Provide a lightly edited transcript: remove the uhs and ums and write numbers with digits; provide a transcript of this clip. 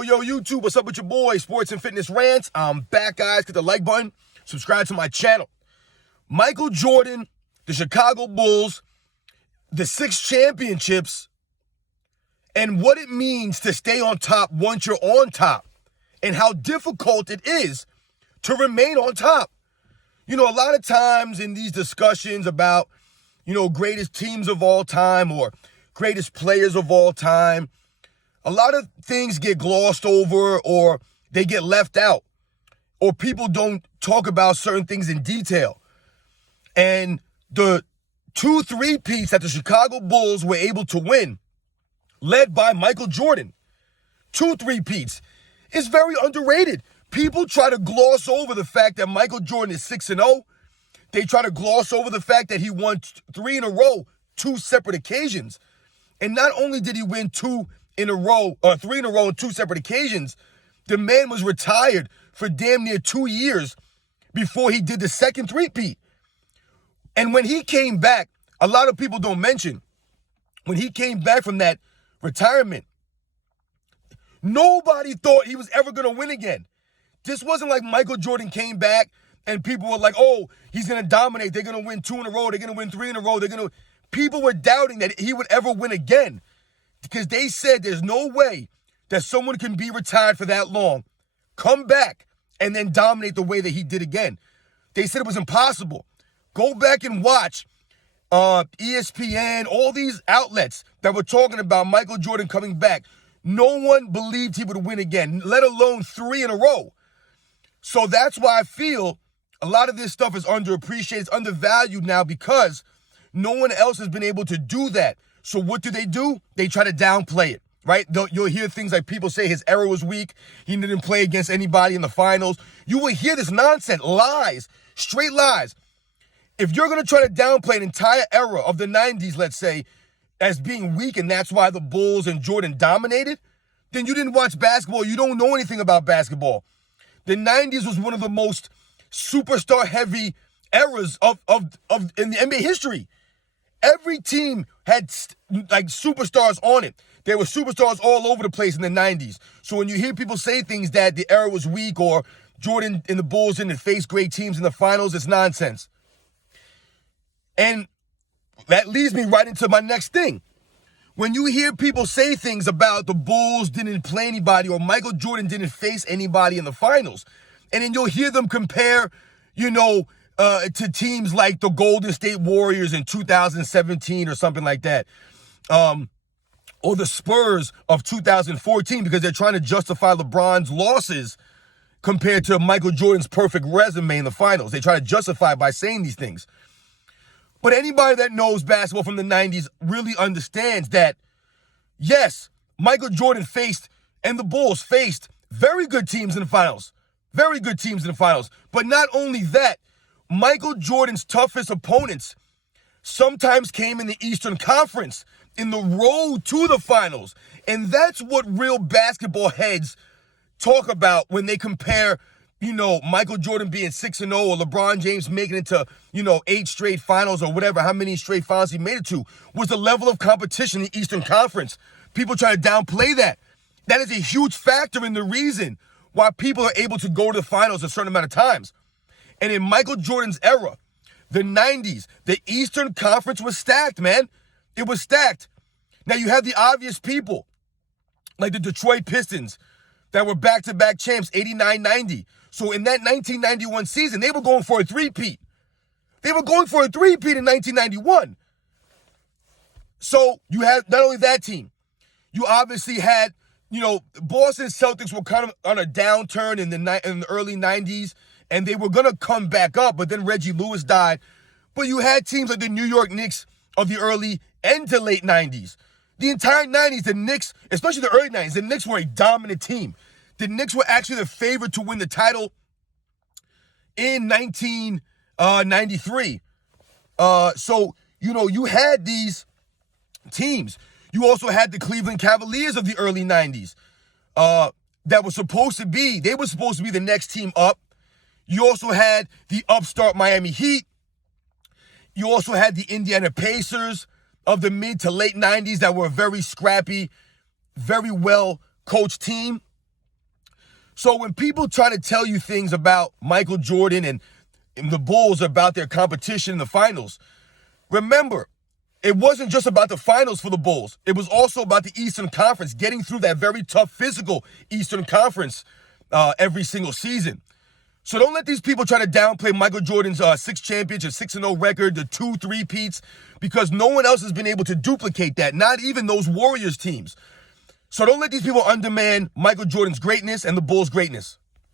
Yo, YouTube, what's up with your boy, Sports and Fitness Rants? I'm back, guys. Hit the like button. Subscribe to my channel. Michael Jordan, the Chicago Bulls, the 6 championships, and what it means to stay on top once you're on top, and how difficult it is to remain on top. You know, a lot of times in these discussions about, greatest teams of all time or greatest players of all time, a lot of things get glossed over or they get left out, or people don't talk about certain things in detail. And the 2 3-peats that the Chicago Bulls were able to win, led by Michael Jordan, 2 3-peats, is very underrated. People try to gloss over the fact that Michael Jordan is 6-0. They try to gloss over the fact that he won 3 in a row, 2 separate occasions. And not only did he win 3 in a row on 2 separate occasions, the man was retired for damn near 2 years before he did the second 3-peat. And when he came back, a lot of people don't mention, when he came back from that retirement, nobody thought he was ever going to win again. This wasn't like Michael Jordan came back and people were like, oh, he's going to dominate. They're going to win 2 in a row. They're going to win 3 in a row. People were doubting that he would ever win again, because they said there's no way that someone can be retired for that long, come back, and then dominate the way that he did again. They said it was impossible. Go back and watch ESPN, all these outlets that were talking about Michael Jordan coming back. No one believed he would win again, let alone 3 in a row. So that's why I feel a lot of this stuff is underappreciated, it's undervalued now, because no one else has been able to do that. So what do? They try to downplay it, right? You'll hear things like people say his era was weak. He didn't play against anybody in the finals. You will hear this nonsense, lies, straight lies. If you're going to try to downplay an entire era of the 90s, let's say, as being weak, and that's why the Bulls and Jordan dominated, then you didn't watch basketball. You don't know anything about basketball. The 90s was one of the most superstar-heavy eras in the NBA history. Every team had like superstars on it. There were superstars all over the place in the 90s. So when you hear people say things that the era was weak or Jordan and the Bulls didn't face great teams in the finals, it's nonsense. And that leads me right into my next thing. When you hear people say things about the Bulls didn't play anybody or Michael Jordan didn't face anybody in the finals, and then you'll hear them compare, to teams like the Golden State Warriors in 2017 or something like that, or the Spurs of 2014, because they're trying to justify LeBron's losses compared to Michael Jordan's perfect resume in the finals. They try to justify it by saying these things. But anybody that knows basketball from the 90s really understands that, yes, Michael Jordan faced, and the Bulls faced, very good teams in the finals. Very good teams in the finals. But not only that, Michael Jordan's toughest opponents sometimes came in the Eastern Conference, in the road to the finals. And that's what real basketball heads talk about when they compare, Michael Jordan being 6-0 or LeBron James making it to, 8 straight finals or whatever, how many straight finals he made it to, was the level of competition in the Eastern Conference. People try to downplay that. That is a huge factor in the reason why people are able to go to the finals a certain amount of times. And in Michael Jordan's era, the 90s, the Eastern Conference was stacked, man. It was stacked. Now, you have the obvious people, like the Detroit Pistons, that were back-to-back champs, 89-90. So in that 1991 season, they were going for a 3-peat. They were going for a 3-peat in 1991. So you had not only that team, you obviously had, Boston Celtics were kind of on a downturn in the early 90s, and they were going to come back up, but then Reggie Lewis died. But you had teams like the New York Knicks of the early and to late 90s. The entire 90s, the Knicks, especially the early 90s, the Knicks were a dominant team. The Knicks were actually the favorite to win the title in 1993. So, you had these teams. You also had the Cleveland Cavaliers of the early 90s that were supposed to be the next team up. You also had the upstart Miami Heat. You also had the Indiana Pacers of the mid to late 90s that were a very scrappy, very well coached team. So when people try to tell you things about Michael Jordan and the Bulls about their competition in the finals, remember, it wasn't just about the finals for the Bulls. It was also about the Eastern Conference, getting through that very tough physical Eastern Conference every single season. So don't let these people try to downplay Michael Jordan's 6 championships, 6-0 record, the 2 3-peats, because no one else has been able to duplicate that, not even those Warriors teams. So don't let these people undermine Michael Jordan's greatness and the Bulls' greatness.